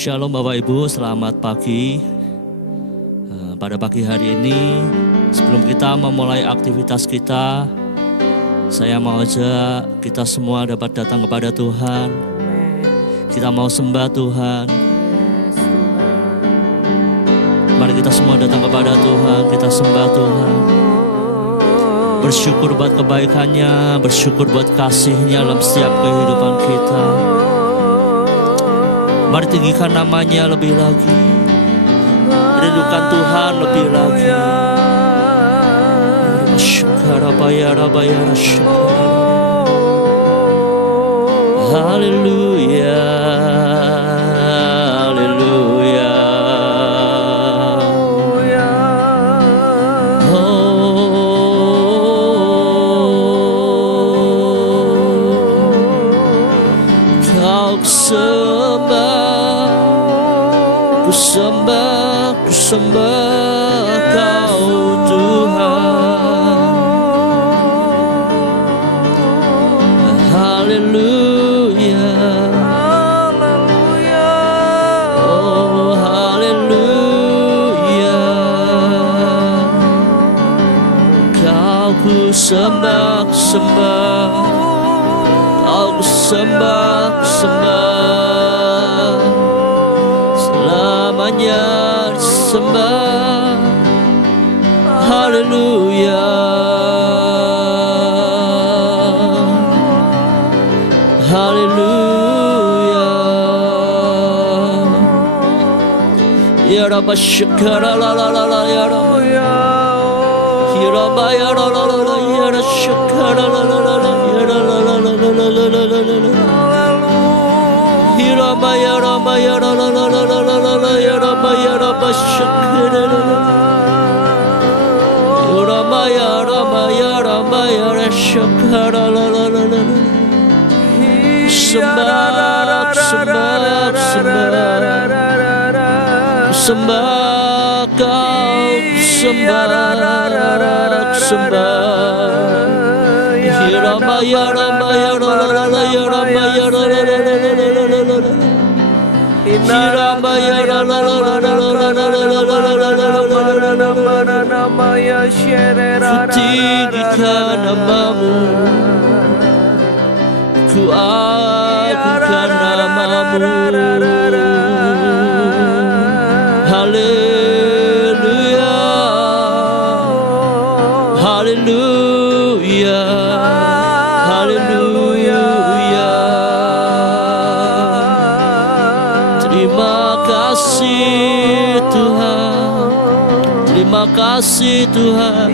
Shalom Bapak Ibu, selamat pagi. Pada pagi hari ini, sebelum kita memulai aktivitas kita, saya mau ajak kita semua dapat datang kepada Tuhan. Kita mau sembah Tuhan. Mari kita semua datang kepada Tuhan, kita sembah Tuhan. Bersyukur buat kebaikannya, bersyukur buat kasih-Nya dalam setiap kehidupan kita. Mari tinggikan namanya lebih lagi, rindukan Tuhan lebih lagi. Haleluya, haleluya. Kau sembah, ku sembah Kau Tuhan. Haleluya, haleluya, oh haleluya. Kau ku sembah, sembah, Kau ku sembah, sembah. Selamanya disembah. Haleluya, haleluya. Ya Rabbi syukara la la la la ya Rabbi. Ya Rabbi ya la la la la ya Rabbi syukara la la la la ya la la la la la la la la la. Ya Rabbi ya Rabbi ya la la la la la la la ya Rabbi ya Rabbi syukara la la. Ya Rabbi ya Rabbi ya Rabbi ya Rabbi syukara la la la la la. Sembah, sembah, sembah, sembah Kau, sembah, sembah. Ya Rabbi, ya Rabbi, ya Rabbi, ya Rabbi, ya Rabbi, ya Rabbi, tinggikan namamu, ku agungkan namamu. Haleluya, haleluya, haleluya. Terima kasih Tuhan, terima kasih Tuhan.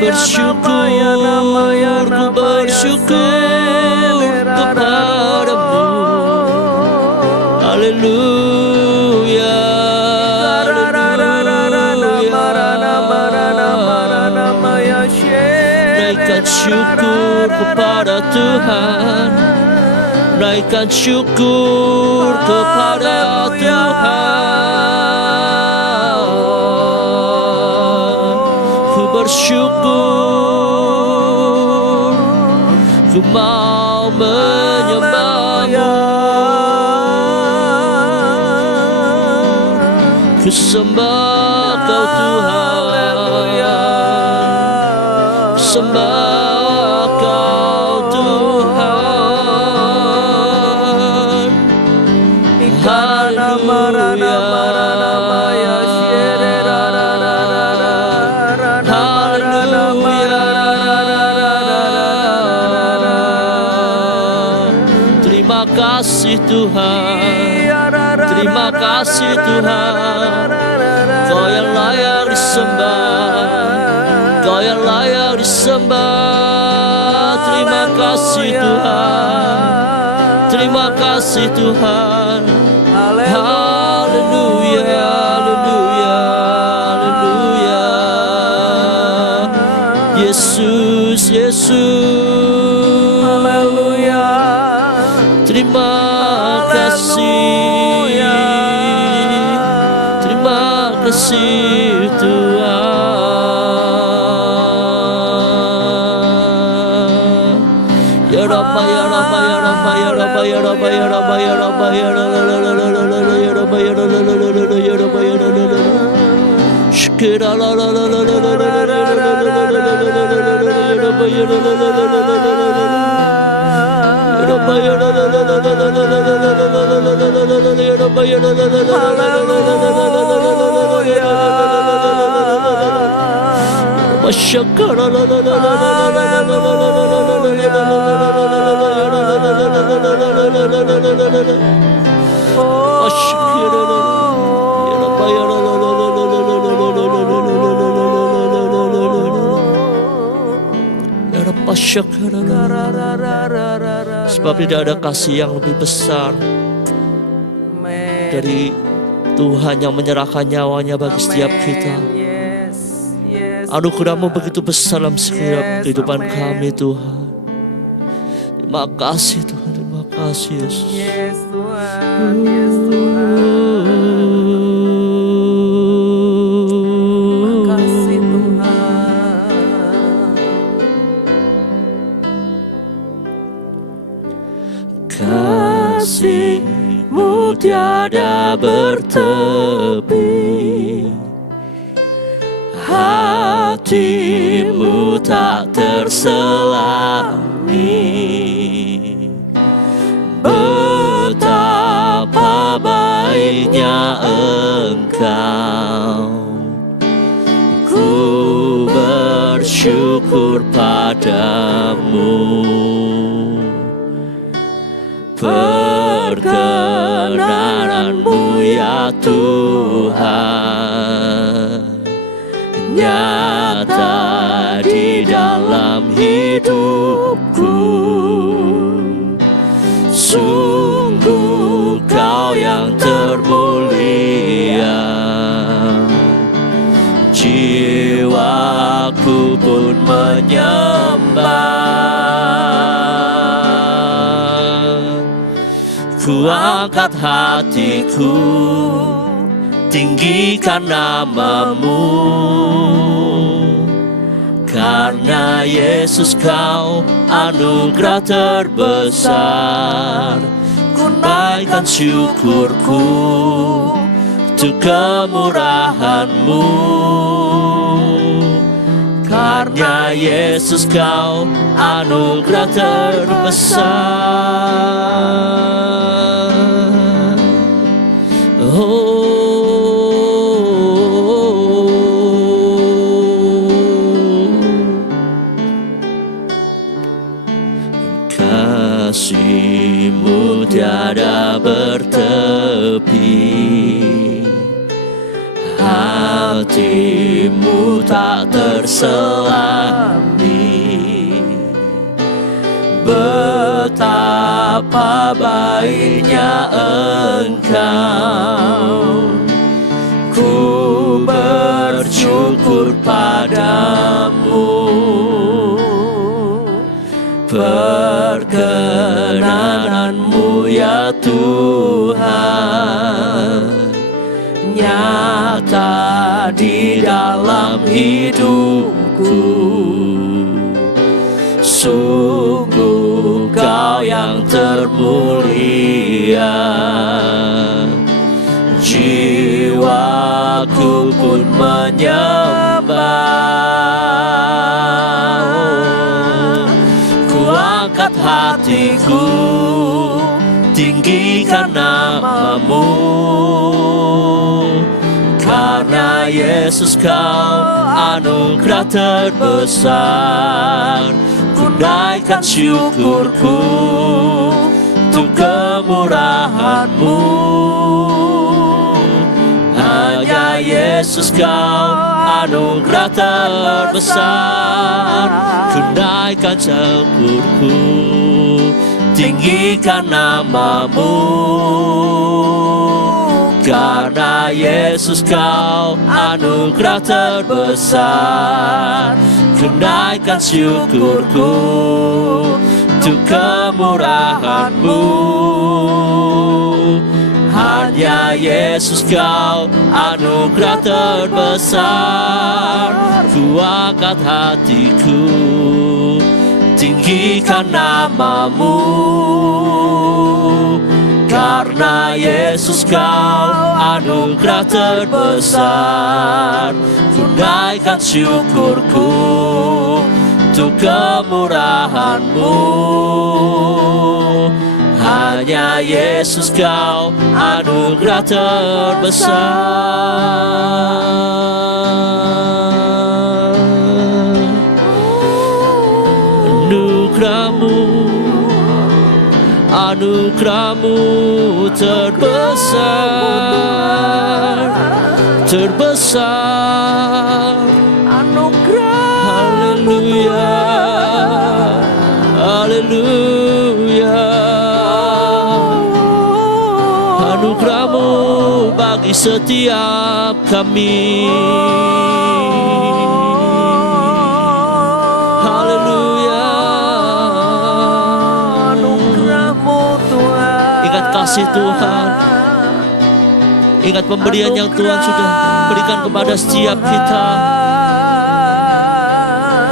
Bersyukur, ku bersyukur kepadamu. Haleluya, naikkan syukur kepada Tuhan, naikkan syukur kepada Tuhan. Ku bersyukur, ku mau menyembahmu. Ku sembah Kau Tuhan, sembah Kau Tuhan. Haleluya, haleluya. Terima kasih Tuhan, terima kasih Tuhan. Kau yang layak disembah, Kau yang layak disembah. Terima kasih Tuhan, terima kasih Tuhan. Haleluya, haleluya, haleluya. Yesus, Yesus, haleluya. Terima kasih, terima kasih Tuhan. Ya Rabbi, ya Rabbi, ya Rabbi, ya Rabbi, ya Rabbi, Sebab tidak ada kasih yang lebih besar dari Tuhan yang menyerahkan nyawanya bagi setiap kita. Anugerah-Mu begitu besar dalam setiap kehidupan kami, Tuhan. Terima kasih Tuhan, terima kasih Yesus. Yes Tuhan, yes Tuhan. Terima kasih Tuhan. Kasih-Mu tiada bertepi, hati-Mu tak terselami. Betapa baiknya Engkau, ku bersyukur padamu. Perkenanan-Mu ya Tuhan nyata di dalam hidupku. Sungguh Kau yang termulia, jiwaku pun menyembah. Ku angkat hatiku, tinggikan nama-Mu. Karena Yesus Kau anugerah terbesar, ku naikkan syukurku untuk kemurahan-Mu. Karena Yesus Kau anugerah terbesar. Kasih-Mu tiada bertepi, hati-Mu tak terselami. Betapa baiknya Engkau, ku bersyukur padamu. Perkenanan-Mu ya Tuhan nyata di dalam hidupku. Sungguh Kau yang termulia, jiwaku pun menyembah. Ku angkat hatiku, tinggikan nama-Mu. Karena Yesus Kau anugerah terbesar, ku naikkan syukurku untuk kemurahan-Mu. Hanya Yesus Kau anugerah terbesar, ku naikkan syukurku, tinggikan nama-Mu. Karena Yesus Kau anugerah terbesar, ku naikkan syukurku untuk kemurahan-Mu. Hanya Yesus Kau anugerah terbesar, ku angkat hatiku, tinggikan namamu. Karena Yesus kau anugerah terbesar, ku naikkan syukurku untuk kemurahan-Mu. Hanya Yesus kau anugerah terbesar. Anugerah-Mu terbesar, terbesar. Anugerah. Haleluya, haleluya. Anugerah-Mu bagi setiap kami. Kasih Tuhan, ingat pemberian yang Tuhan sudah berikan kepada setiap kita,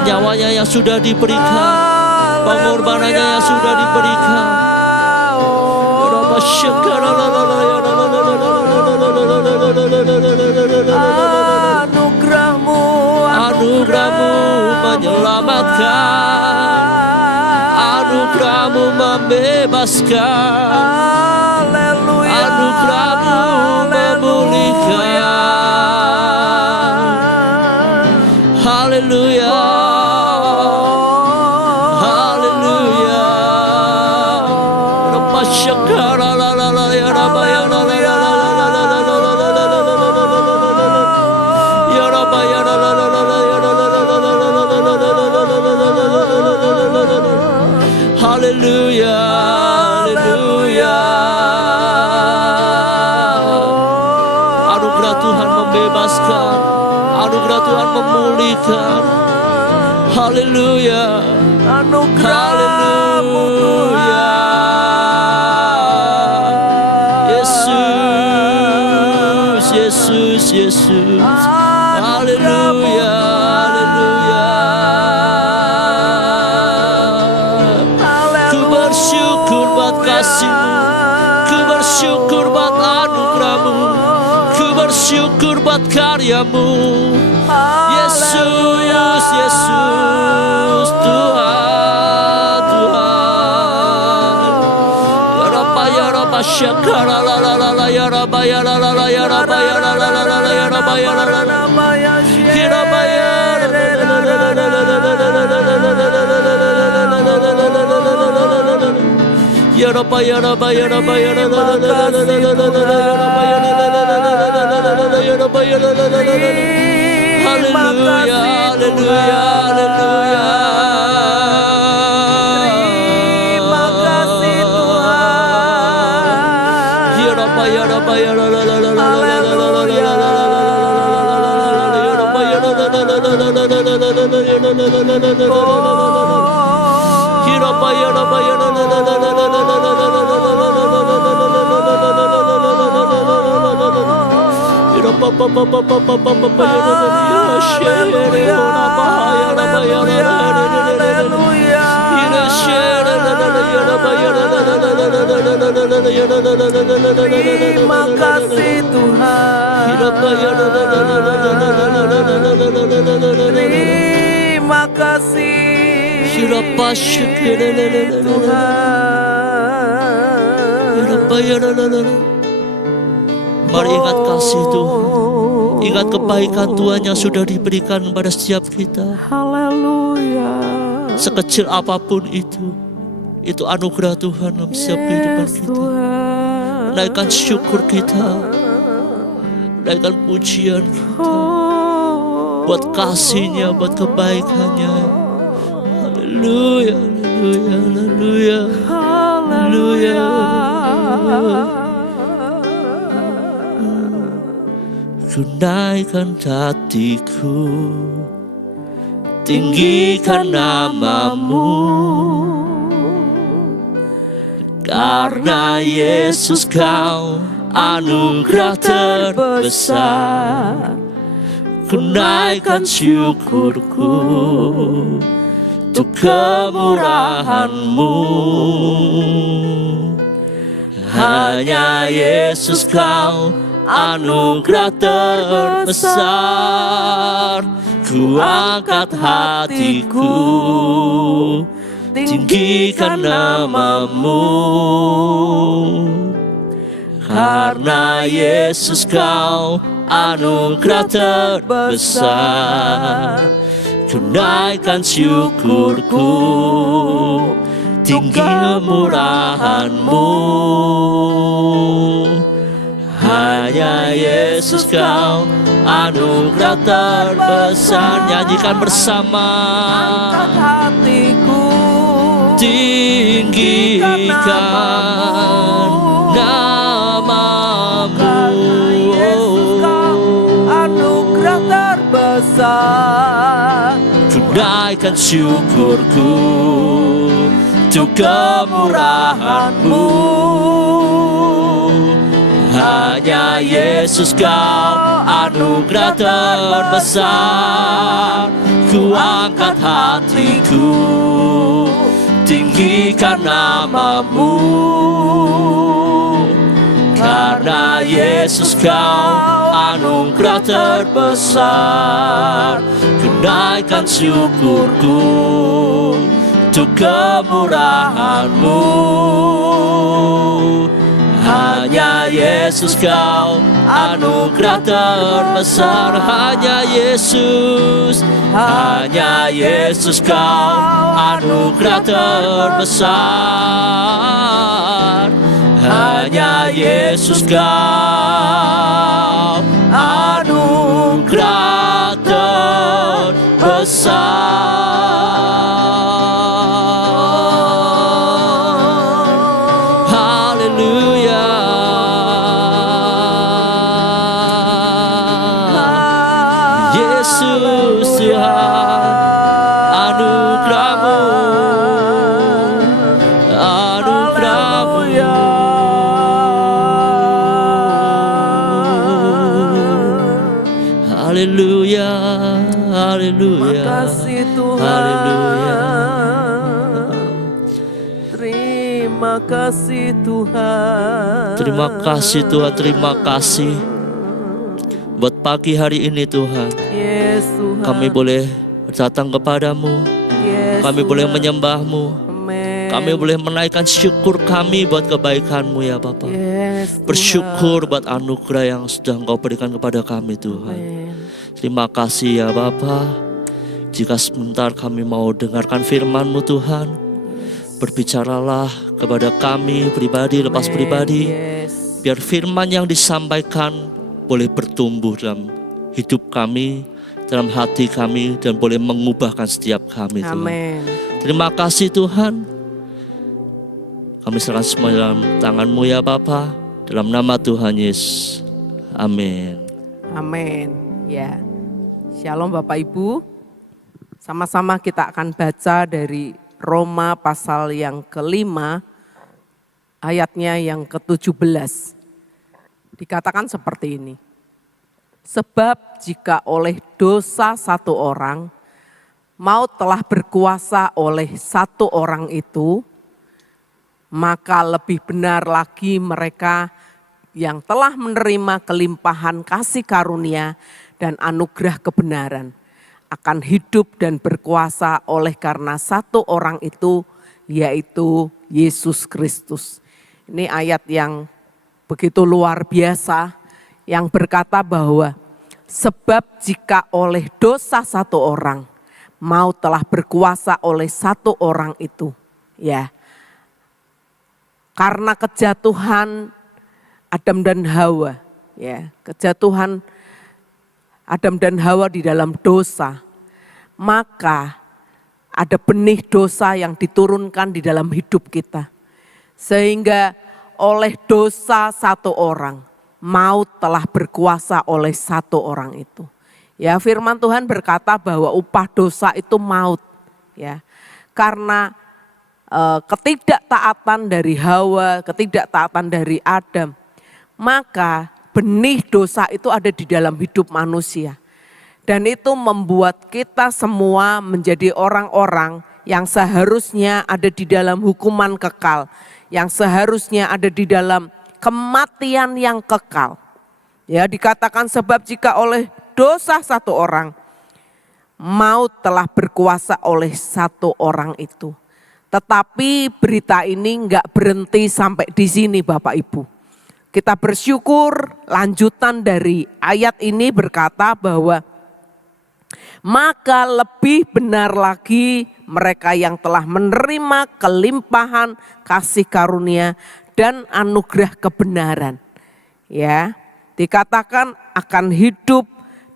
nyawanya yang sudah diberikan, pengorbanannya yang sudah diberikan. Anugerah-Mu menyelamatkan, anugerah-Mu membebaskan, anugerah-Mu memulihkan. Haleluya, haleluya. Haleluya, haleluya. Anugerah Tuhan membebaskan, anugerah Tuhan memulihkan. Haleluya, haleluya. Yesus, Yesus, Yesus. Haleluya, haleluya. Ku bersyukur buat kasih-Mu, ku bersyukur buat anugerah-Mu, ku bersyukur buat karya-Mu. Yesus, Yesus, Tuhan, Tuhan. Ya Rabba, ya Rabba, syakara la la la la, ya Rabba, ya la la la, ya Rabba, ya la la la la, ya Rabba, ya la la la, ya Rabba, ya la la la la la la la la la. Ya Rabba, ya Rabba, ya Rabba, ya la la la la la la la, ya Rabba, ya la la la la la, ya Rabba, ya la la la la. Haleluya, haleluya, haleluya. Terima kasih Tuhan. Ya Rabba, ya Rabba, ya la la la la la la la la la la la la. Ya Rabba, ya la la la la la la la la la la la. Ya Rabba, ya Rabba, ya la la la la la la la la la. Terima kasih Tuhan. Terima kasih Tuhan. Mari ingat kasih Tuhan, ingat kebaikan Tuhan yang sudah diberikan kepada setiap kita. Haleluya. Sekecil apapun itu anugerah Tuhan dalam setiap kehidupan kita. Naikkan syukur kita, naikkan pujian kita, buat kasih-Nya, buat kebaikan-Nya. Haleluya, haleluya, haleluya, haleluya. Ku naikkan hatiku, tinggikan namamu. Karena Yesus kau anugerah terbesar, ku naikkan syukurku untuk kemurahan-Mu. Hanya Yesus Kau anugerah terbesar. Ku angkat hatiku, tinggikan nama-Mu. Karena Yesus Kau anugerah terbesar. Tunaikan syukurku, tinggi kemurahan-Mu. Hanya Yesus Kau anugerah terbesar. Nyanyikan bersama. Angkat hatiku, tinggikan nama-Mu. karena Yesus Kau anugerah terbesar. Tunaikan syukurku untuk kemurahan-Mu. Hanya Yesus Kau anugerah terbesar. Ku angkat hatiku, tinggikan nama-Mu. Karena Yesus Kau anugerah terbesar. Tunaikan syukurku untuk kemurahan-Mu. Hanya Yesus Kau anugerah terbesar. Hanya Yesus, hanya Yesus Kau anugerah terbesar. Hanya Yesus Kau anugerah terbesar. Haleluya. Yesus Tuhan, anugerah-Mu, anugerah-Mu. Haleluya, haleluya. Makasih Tuhan. Haleluya. Terima kasih Tuhan. Terima kasih Tuhan, terima kasih buat pagi hari ini Tuhan. Yes Tuhan. Kami boleh datang kepadamu, Yes, kami boleh Tuhan. menyembah-Mu, Amen. kami boleh menaikkan syukur kami buat kebaikan-Mu ya Bapa. Yes, Tuhan. Bersyukur buat anugerah yang sudah Engkau berikan kepada kami Tuhan. Amen. Terima kasih ya Bapa. Jika sebentar kami mau dengarkan firman-Mu Tuhan, berbicaralah kepada kami pribadi lepas Amen. pribadi. Yes. Biar firman yang disampaikan boleh bertumbuh dalam hidup kami, dalam hati kami, dan boleh mengubahkan setiap kami Tuhan. Amin. Terima kasih Tuhan. Kami serahkan semua dalam tangan-Mu ya Bapa, dalam nama Tuhan Yesus. Amin. Amin. Ya. Shalom Bapak Ibu. Sama-sama kita akan baca dari Roma pasal yang ke-5 ayatnya yang ke-17. Dikatakan seperti ini. Sebab jika oleh dosa satu orang, maut telah berkuasa oleh satu orang itu, maka lebih benar lagi mereka yang telah menerima kelimpahan kasih karunia dan anugerah kebenaran akan hidup dan berkuasa oleh karena satu orang itu, yaitu Yesus Kristus. Ini ayat yang begitu luar biasa yang berkata bahwa sebab jika oleh dosa satu orang, maut telah berkuasa oleh satu orang itu. Ya, karena kejatuhan Adam dan Hawa, ya, kejatuhan Adam dan Hawa di dalam dosa, maka ada benih dosa yang diturunkan di dalam hidup kita. Sehingga oleh dosa satu orang, maut telah berkuasa oleh satu orang itu. Ya, firman Tuhan berkata bahwa upah dosa itu maut. Ya, karena ketidaktaatan dari Hawa, ketidaktaatan dari Adam, maka benih dosa itu ada di dalam hidup manusia. Dan itu membuat kita semua menjadi orang-orang yang seharusnya ada di dalam hukuman kekal, yang seharusnya ada di dalam kematian yang kekal. Ya, dikatakan sebab jika oleh dosa satu orang, maut telah berkuasa oleh satu orang itu. Tetapi berita ini enggak berhenti sampai di sini Bapak Ibu. Kita bersyukur lanjutan dari ayat ini berkata bahwa maka lebih benar lagi mereka yang telah menerima kelimpahan kasih karunia dan anugerah kebenaran. Ya, dikatakan akan hidup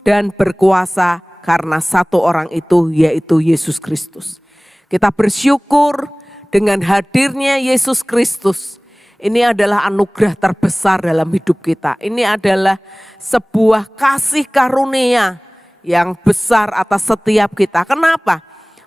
dan berkuasa karena satu orang itu, yaitu Yesus Kristus. Kita bersyukur dengan hadirnya Yesus Kristus. Ini adalah anugerah terbesar dalam hidup kita. Ini adalah sebuah kasih karunia yang besar atas setiap kita. Kenapa?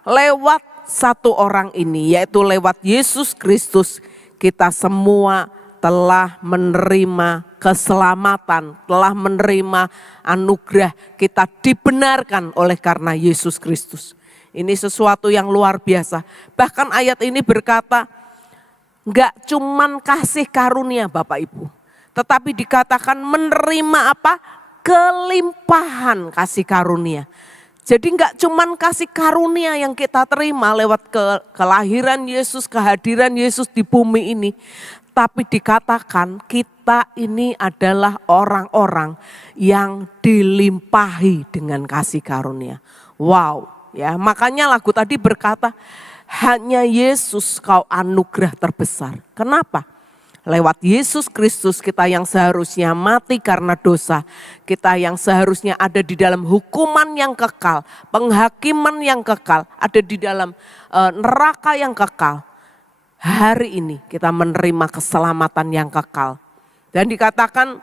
Lewat satu orang ini, yaitu lewat Yesus Kristus, kita semua telah menerima keselamatan, telah menerima anugerah, kita dibenarkan oleh karena Yesus Kristus. Ini sesuatu yang luar biasa. Bahkan ayat ini berkata, enggak cuman kasih karunia Bapak Ibu, tetapi dikatakan menerima apa? Kelimpahan kasih karunia. Jadi enggak cuman kasih karunia yang kita terima lewat kelahiran Yesus, kehadiran Yesus di bumi ini. Tapi dikatakan kita ini adalah orang-orang yang dilimpahi dengan kasih karunia. Wow, ya, makanya lagu tadi berkata hanya Yesus kau anugerah terbesar. Kenapa? Lewat Yesus Kristus kita yang seharusnya mati karena dosa, kita yang seharusnya ada di dalam hukuman yang kekal, penghakiman yang kekal, ada di dalam neraka yang kekal. Hari ini kita menerima keselamatan yang kekal. Dan dikatakan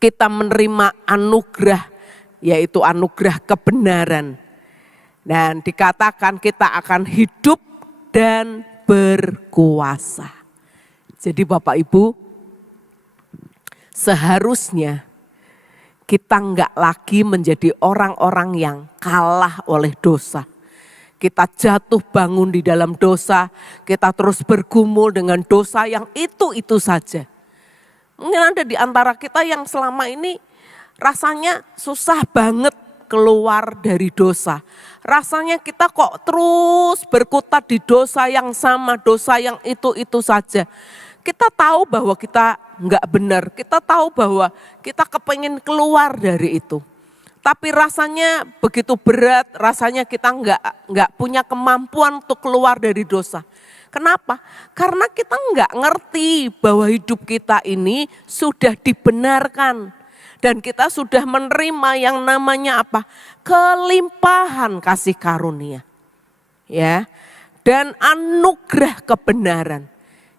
kita menerima anugerah, yaitu anugerah kebenaran. Dan dikatakan kita akan hidup dan berkuasa. Jadi Bapak Ibu, seharusnya kita enggak lagi menjadi orang-orang yang kalah oleh dosa. Kita jatuh bangun di dalam dosa, kita terus bergumul dengan dosa yang itu-itu saja. Mungkin ada di antara kita yang selama ini rasanya susah banget keluar dari dosa. Rasanya kita kok terus berkutat di dosa yang sama, dosa yang itu-itu saja. Kita tahu bahwa kita enggak benar, kita tahu bahwa kita kepengen keluar dari itu. Tapi rasanya begitu berat, rasanya kita enggak punya kemampuan untuk keluar dari dosa. Kenapa? Karena kita enggak ngerti bahwa hidup kita ini sudah dibenarkan. Dan kita sudah menerima yang namanya apa? Kelimpahan kasih karunia. Ya. Dan anugerah kebenaran.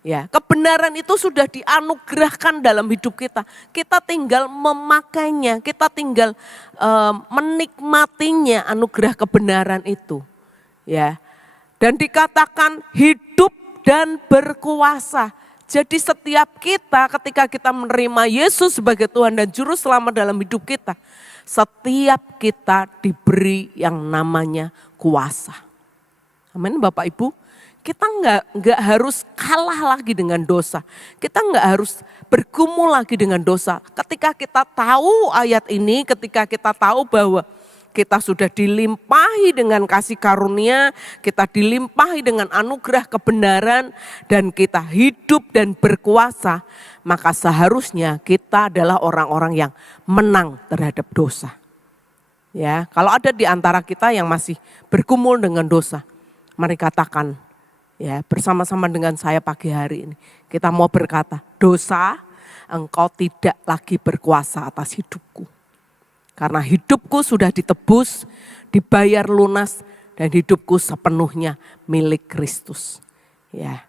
Ya, kebenaran itu sudah dianugerahkan dalam hidup kita. Kita tinggal memakainya, kita tinggal menikmatinya anugerah kebenaran itu. Ya. Dan dikatakan hidup dan berkuasa. Jadi setiap kita ketika kita menerima Yesus sebagai Tuhan dan Juru Selamat dalam hidup kita, setiap kita diberi yang namanya kuasa. Amin Bapak Ibu. Kita enggak harus kalah lagi dengan dosa. Kita enggak harus bergumul lagi dengan dosa. Ketika kita tahu ayat ini, ketika kita tahu bahwa kita sudah dilimpahi dengan kasih karunia, kita dilimpahi dengan anugerah kebenaran, dan kita hidup dan berkuasa, maka seharusnya kita adalah orang-orang yang menang terhadap dosa. Ya, kalau ada di antara kita yang masih bergumul dengan dosa, mari katakan, ya, bersama-sama dengan saya pagi hari ini, kita mau berkata, dosa, engkau tidak lagi berkuasa atas hidupku. Karena hidupku sudah ditebus, dibayar lunas, dan hidupku sepenuhnya milik Kristus. Ya,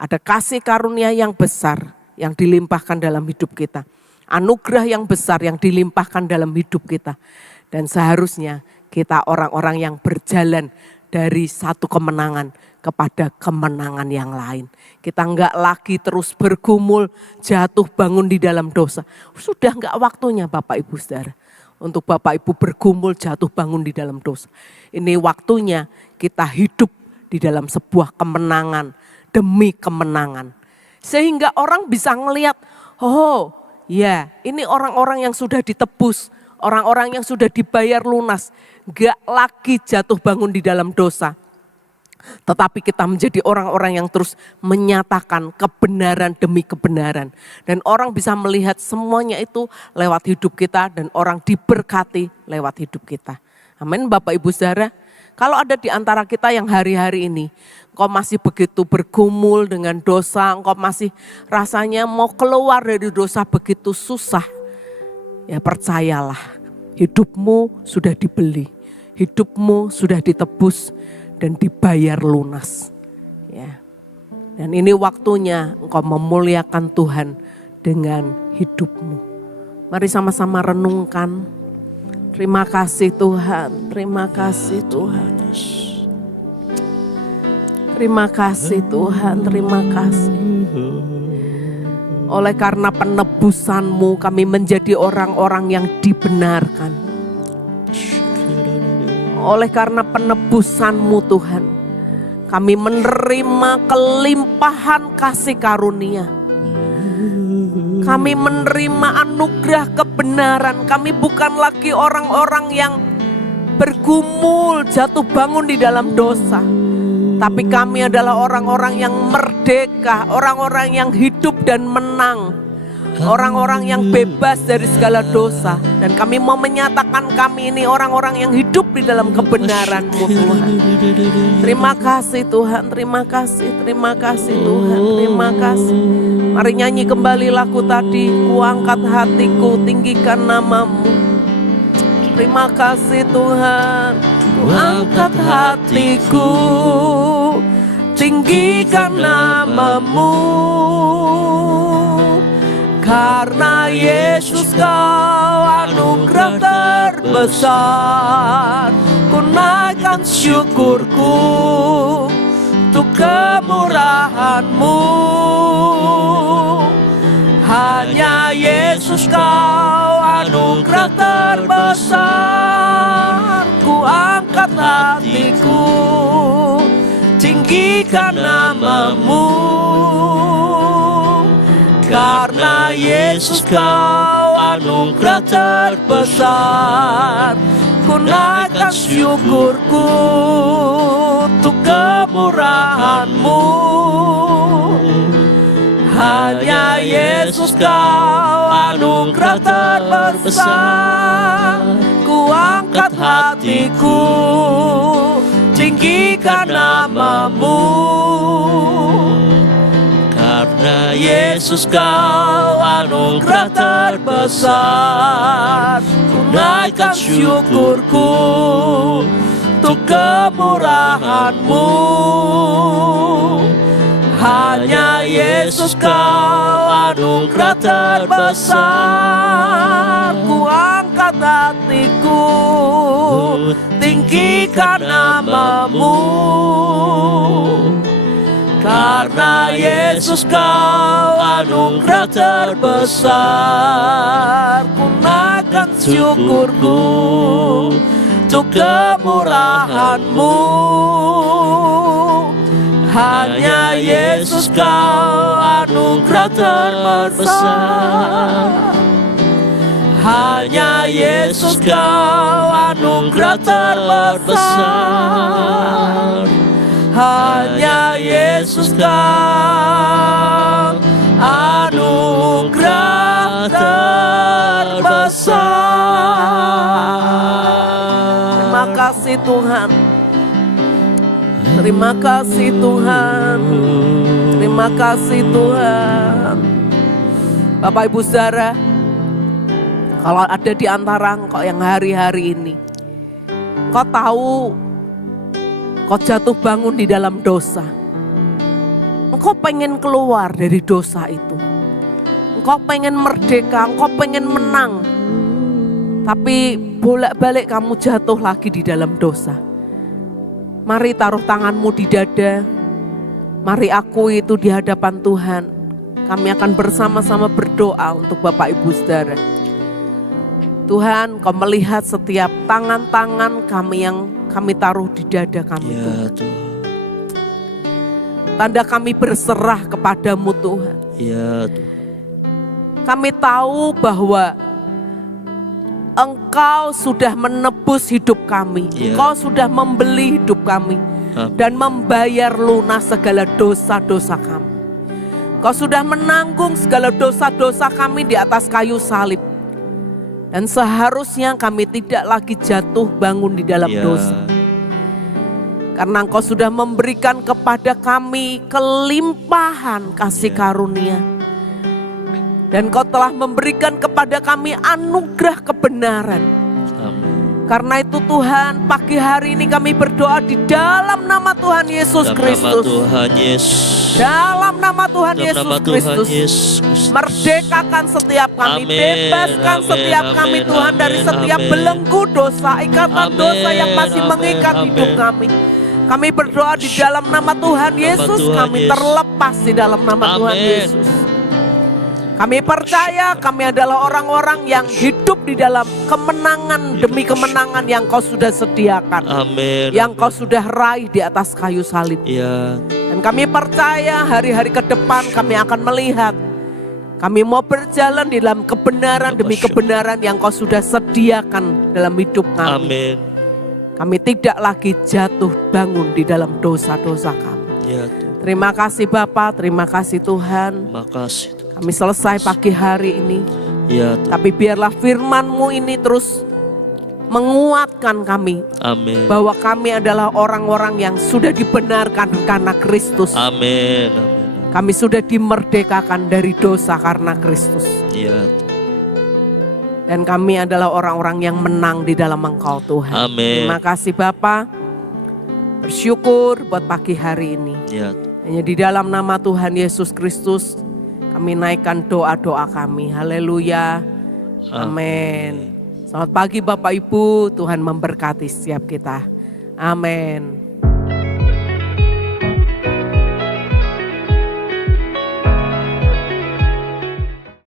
ada kasih karunia yang besar yang dilimpahkan dalam hidup kita. Anugerah yang besar yang dilimpahkan dalam hidup kita. Dan seharusnya kita orang-orang yang berjalan dari satu kemenangan kepada kemenangan yang lain. Kita enggak lagi terus bergumul, jatuh bangun di dalam dosa. Sudah enggak waktunya Bapak Ibu Saudara untuk Bapak Ibu bergumul, jatuh bangun di dalam dosa. Ini waktunya kita hidup di dalam sebuah kemenangan demi kemenangan. Sehingga orang bisa ngelihat, oh ya ini orang-orang yang sudah ditebus, orang-orang yang sudah dibayar lunas, gak lagi jatuh bangun di dalam dosa. Tetapi kita menjadi orang-orang yang terus menyatakan kebenaran demi kebenaran. Dan orang bisa melihat semuanya itu lewat hidup kita dan orang diberkati lewat hidup kita. Amin Bapak Ibu Saudara. Kalau ada di antara kita yang hari-hari ini, engkau masih begitu bergumul dengan dosa, engkau masih rasanya mau keluar dari dosa begitu susah. Ya percayalah, hidupmu sudah dibeli, hidupmu sudah ditebus dan dibayar lunas. Ya. Dan ini waktunya engkau memuliakan Tuhan dengan hidupmu. Mari sama-sama renungkan. Terima kasih Tuhan, terima kasih Tuhan. Terima kasih Tuhan, terima kasih. Oleh karena penebusan-Mu kami menjadi orang-orang yang dibenarkan. Oleh karena penebusan-Mu Tuhan, kami menerima kelimpahan kasih karunia. Kami menerima anugerah kebenaran. Kami bukan lagi orang-orang yang bergumul, jatuh bangun di dalam dosa. Tapi kami adalah orang-orang yang merdeka, orang-orang yang hidup dan menang. Orang-orang yang bebas dari segala dosa. Dan kami mau menyatakan kami ini orang-orang yang hidup di dalam kebenaran-Mu Tuhan. Terima kasih Tuhan, terima kasih Tuhan, terima kasih. Mari nyanyi kembali lagu tadi, ku angkat hatiku, tinggikan nama-Mu. Terima kasih Tuhan, ku angkat hatiku, tinggikan nama-Mu. Karena Yesus Kau anugerah terbesar, ku naikkan syukurku untuk kemurahan-Mu. Hanya Yesus Kau anugerah terbesar, ku angkat hatiku, tinggikan nama-Mu. Karena Yesus Kau anugerah terbesar, ku naikkan syukurku untuk kemurahan-Mu. Hanya Yesus Kau anugerah terbesar, ku angkat hatiku, tinggikan nama-Mu. Karena Yesus Kau anugerah terbesar, ku naikkan syukurku untuk kemurahan-Mu. Hanya Yesus Kau anugerah terbesar, ku angkat hatiku, tinggikan nama-Mu. Karena Yesus Kau anugerah terbesar, ku naikkan syukurku untuk kemurahan-Mu. Hanya Yesus Kau anugerah terbesar, hanya Yesus Kau anugerah terbesar. Hanya Yesus Kau anugerah terbesar. Terima kasih Tuhan. Terima kasih Tuhan. Terima kasih Tuhan. Bapak Ibu Saudara, kalau ada di antara engkau yang hari-hari ini, kau tahu kau jatuh bangun di dalam dosa. Engkau pengen keluar dari dosa itu. Engkau pengen merdeka, engkau pengen menang. Tapi bolak-balik kamu jatuh lagi di dalam dosa. Mari taruh tanganmu di dada. Mari akui itu di hadapan Tuhan. Kami akan bersama-sama berdoa untuk Bapak Ibu Saudara. Tuhan, Kau melihat setiap tangan-tangan kami yang kami taruh di dada kami. Ya Tuhan. Tuhan. Tanda kami berserah kepadamu Tuhan. Ya Tuhan. Kami tahu bahwa Engkau sudah menebus hidup kami. Ya. Engkau sudah membeli hidup kami. Dan membayar lunas segala dosa-dosa kami. Kau sudah menanggung segala dosa-dosa kami di atas kayu salib. Dan seharusnya kami tidak lagi jatuh bangun di dalam Ya. dosa. Karena Engkau sudah memberikan kepada kami kelimpahan kasih Ya. karunia. Dan Kau telah memberikan kepada kami anugerah kebenaran. Amin. Karena itu Tuhan, pagi hari ini kami berdoa di dalam nama Tuhan Yesus Dalam nama Kristus. Tuhan Yesus. Dalam nama Tuhan Dalam Yesus nama Tuhan Kristus. Yesus. Merdekakan setiap kami, Amin, bebaskan amin, setiap kami amin, Tuhan dari amin, setiap amin. belenggu dosa, ikatan Amin, dosa yang masih amin, mengikat amin. hidup kami. Kami berdoa di dalam nama Tuhan Yesus, Tuhan kami Yesus. terlepas di dalam nama Tuhan Amin. Yesus. Kami percaya kami adalah orang-orang yang hidup di dalam kemenangan demi kemenangan yang Kau sudah sediakan. Amin. Yang Kau sudah raih di atas kayu salib. Ya. Dan kami percaya hari-hari ke depan kami akan melihat. Kami mau berjalan di dalam kebenaran demi kebenaran yang Kau sudah sediakan dalam hidup kami. Amin. Kami tidak lagi jatuh bangun di dalam dosa-dosa kami. Ya Tuhan. Terima kasih Bapa, terima kasih Tuhan. Makasih Tuhan. Kami selesai pagi hari ini. Ya Tuhan. Tapi biarlah firman-Mu ini terus menguatkan kami. Amin. Bahwa kami adalah orang-orang yang sudah dibenarkan karena Kristus. Amin. Amin. Kami sudah dimerdekakan dari dosa karena Kristus. Ya Tuhan. Dan kami adalah orang-orang yang menang di dalam Engkau Tuhan. Amin. Terima kasih Bapa. Bersyukur buat pagi hari ini. Ya Tuhan. Hanya di dalam nama Tuhan Yesus Kristus kami naikkan doa-doa kami. Haleluya. Amin. Selamat pagi Bapak Ibu. Tuhan memberkati setiap kita. Amin.